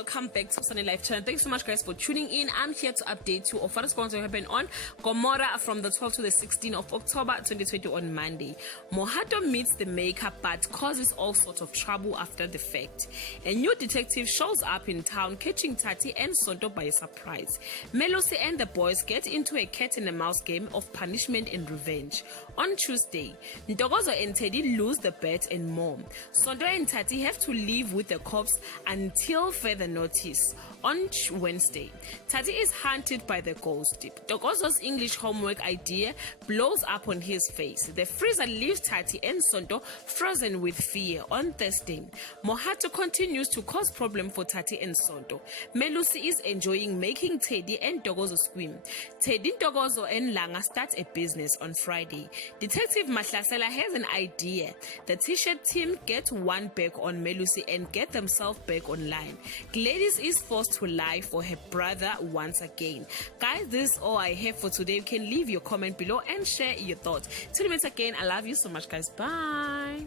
welcome back to Sunny Life channel. Thanks so much, guys, for tuning in. I'm here to update you of what is going to happen on Gomora from the 12th to the 16th of October 2020 on Monday. Mohato meets the maker but causes all sorts of trouble after the fact. A new detective shows up in town, catching Tati and Sonto by surprise. Melusi and the boys get into a cat and a mouse game of punishment and revenge. On Tuesday, Ntokozo and Teddy lose the bet and more. Sonto and Tati have to leave with the cops until further notice. On Wednesday, Tati is hunted by the ghost. Ntokozo's English homework idea blows up on his face. The freezer leaves Tati and Sonto frozen with fear. On Thursday, Mohato continues to cause problem for Tati and Sonto. Melusi is enjoying making Teddy and Ntokozo scream. Teddy, Ntokozo and Langa start a business on Friday. Detective Mahlasela has an idea. The t-shirt team get one back on Melusi and get themselves back online. Gladys is forced to lie for her brother once again. Guys, this is all I have for today. You can leave your comment below and share your thoughts. Till we meet again, I love you so much, guys. Bye.